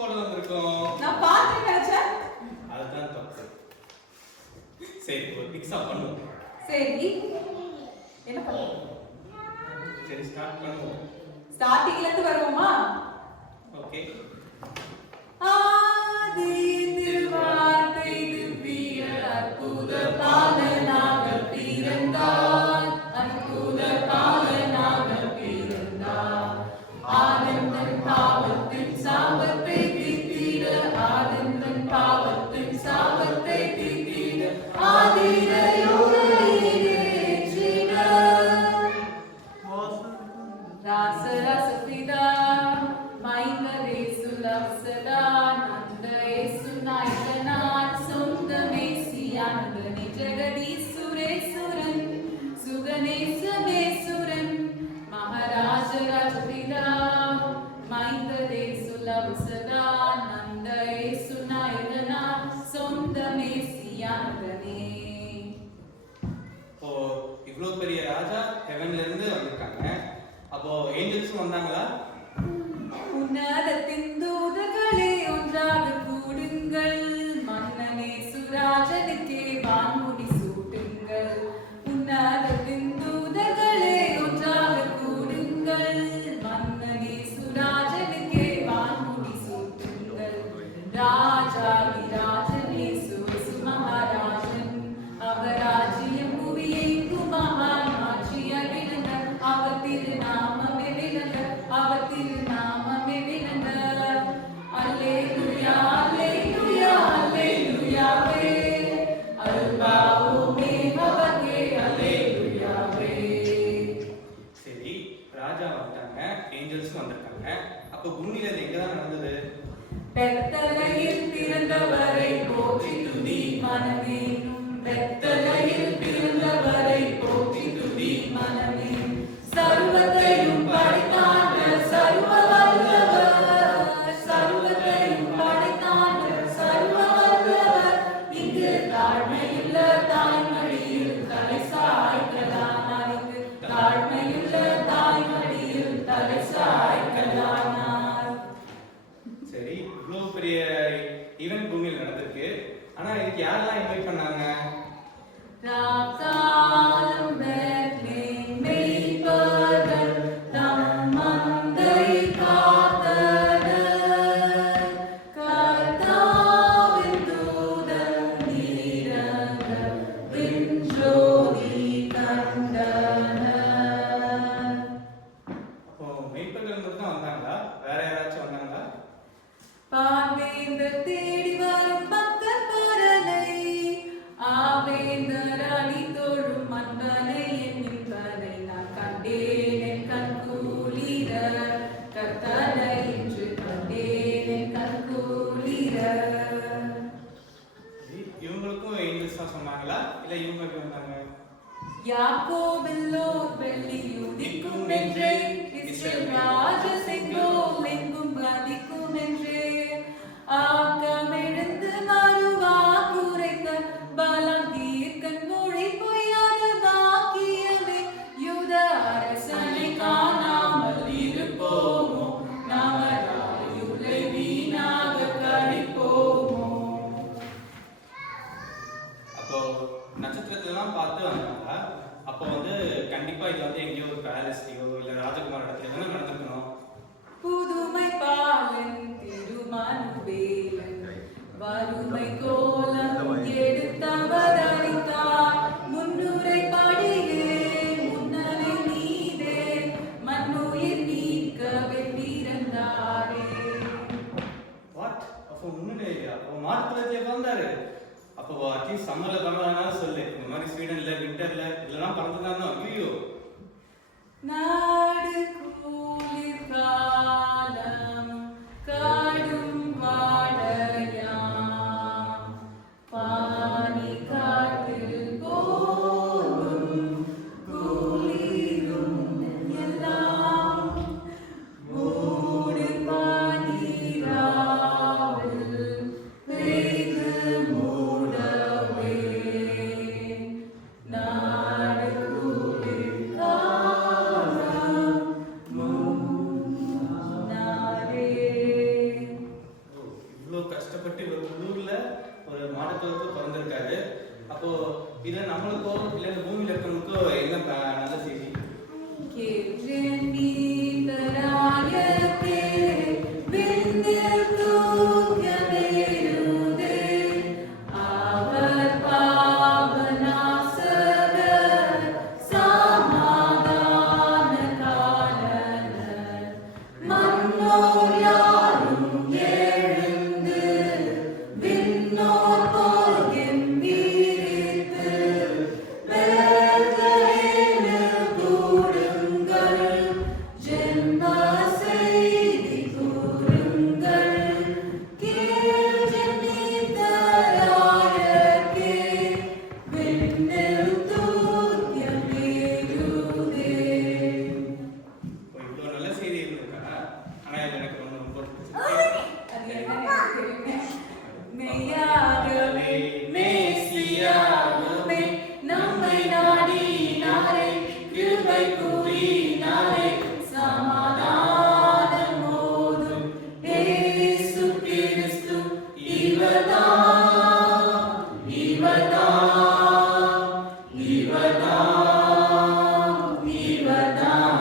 போல வந்திருக்கோம். நான் பாத்து நினைச்சேன். அதுதான் தப்பு. சரி ஒரு பிக்ஸா பண்ணுவோம். சரி என்ன பண்ணுவோம்? சரி ஸ்டார்ட் பண்ணுவோம். ஸ்டார்டிங்ல இருந்து வருவோமா? ஓகே. ஆதி திருவார்த்தை திவ்ய அற்புத பாலனாக பிறந்தார். அற்புத பாலனாக பிறந்தார். ஆனந்தன் பாவத்தின் சாபத்தை தீர்த்திட. ஆனந்தன் பாவத்தின் சாபத்தை தீர்த்திட. ஆதிரையோடு ஏற்றினார். ராச ரசபிதா மைந்தரே சுலப்சதான் அந்த ஏசு நாயகனார் சொந்த மேசியானந்தனே ஜெகதீசுரேசுரன் சுகநேசமேசுரன் மகாராஜ ராஜபிதா மைந்தரே சுலப்சதான் அந்த ஏசு நாயகனார் சொந்த மேசியானந்தனே. இப்போ இவ்வளோ பெரிய ராஜா ஹெவன்ல இருந்து வந்திருக்காங்க. அப்போ ஏஞ்சல்ஸும் வந்தாங்களா? உன்னதத்தின் தூதர்களே ஒன்றாக கூடுங்கள். மன்னனே சுராஜனுக்கே வான்முடி சூட்டுங்கள். உன்னதத்தின் தூதர்களே ஒன்றாக கூடுங்கள். மன்னனே சுராஜனுக்கே வான்முடி சூட்டுங்கள். ராஜாதி ராஜனே சுவசு மகாராஜன் அவர் ராஜ்யம் புவியெங்கும் மகான் ஆட்சியாய் விளங்க. அவர் திருநாமமே விளங்க. அவர் திருநாமமே விளங்க. அல்லேலூயா அல்லேலூயா அல்லேலூயாவே அல்பாவுமே பவகே அல்லேலூயாவே. சரி ராஜா வந்துட்டாங்க, ஏஞ்சல்ஸும் வந்திருக்காங்க. அப்போ பூமியில இது எங்கதான் நடந்தது? பெத்தலையில் பிறந்தவரை போற்றி துதி மனமே. பெத்தலையில் பிறந்தவரை போற்றி துதி மனமே. சர்வத்தையும் படைத்தாண்ட சர்வ வல்லவர். சர்வத்தையும் படைத்தாண்ட சர்வ வல்லவர். இங்கு தாழ்மையுள்ள தாய்மடியில் தலை சாய்க்கலானார். இங்கு தாழ்மையுள்ள தாய்மடியில் தலை சாய்க்கலானார். சரி இவ்வளோ பெரிய ஈவென்ட் பூமியில் நடந்திருக்கு. ஆனா இதுக்கு யாரெல்லாம் இன்வைட் பண்ணாங்க? ராக்காலம் பெத்லேம் மேய்ப்பர்கள் தம் மந்தை காத்தனர். கர்த்தாவின் தூதன் இறங்க விண்ஜோதி கண்டனர். அப்போ மெய்ப்பர்கள் மட்டும் தான் வந்தாங்களா? வேற யாராச்சும் வந்தாங்களா? பார்வேந்தர் தேடி வரும் பக்தர் பரலை. ஆவேந்தர் அடி தொழும் அன்பனை என்பதை நான் கண்டேன் என் கண் குளிர. கர்த்தனை என்று கண்டேன் என் கண் குளிர. சரி, இவங்களுக்கும் ஏஞ்சல்ஸ் தான் சொன்னாங்களா இல்ல இவங்க எப்படி வந்தாங்க? யாக்கோபில்லோர் வெள்ளி உதிக்கும் என்றே. இஸ்ரேல் ராஜ செங்கோல் எங்கும் பதிக்கும் என்றே. ஆக்கமெழுந்து மறுவாக்குரைக்க பலம் தீர்க்கன் மொழி பொய்யான வாக்கியமே. யூத அரசனை காணாமல் இருப்போமோ. நாமராயுளை வீணாக கழிப்போமோ. அப்போ நட்சத்திரத்தெல்லாம் பார்த்து வந்தாங்களா? அப்போ வந்து கண்டிப்பா இது வந்து எங்கேயோ ஒரு பேலஸ்லயோ இல்ல ராஜகுமார் இடத்துல தானே நடந்திருக்கணும். புதுமை பாலன் திருமனுவேலன் வறுமை கோலம் எடுத்தவர் அறிந்தார். முன்னுரை படியே முன்னரை நீதே மண்ணுயிர் நீக்கவே பிறந்தாரே. வாட்? அப்போ முன்னாடி அப்போ மார்க்லத்திலே பிறந்தாரு. அப்போ அட்லீஸ்ட் சம்மர்ல பிறந்தாலும் சொல்லு. இந்த மாதிரி ஸ்வீடன்ல விண்டர்ல இதெல்லாம் பிறந்ததானோ? ஐயோ நாடு குளிர் காலம் கடும் வாடையாம். பானி காற்றில் போலும் குளிரும் எல்லாம். மூடு பானீராவில் பெய்து மூடவே. நாடு குளிர் காலம் ஆனா இது எனக்கு ரொம்ப பிடிச்சிருக்கு. அது என்னன்னு எனக்கு தெரியுமே. மெய்யாகவே மேசியாகவே நம்மை நாடினாரே, கிருபை கூறினாரே, சமாதானம் ஓதும் இயேசு கிறிஸ்து இவர்தான், இவர்தான், இவர்தான், இவர்தான்.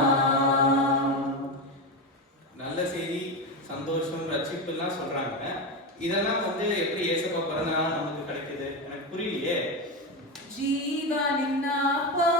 நல்ல செய்தி, சந்தோஷம், ரட்சிப்பு எல்லாம் சொல்றாங்க. இதெல்லாம் வந்து எப்படி ஏசப்பா பிறந்தனால நமக்கு கிடைக்குது எனக்கு புரியலையே. ஜீவனின் அப்பம்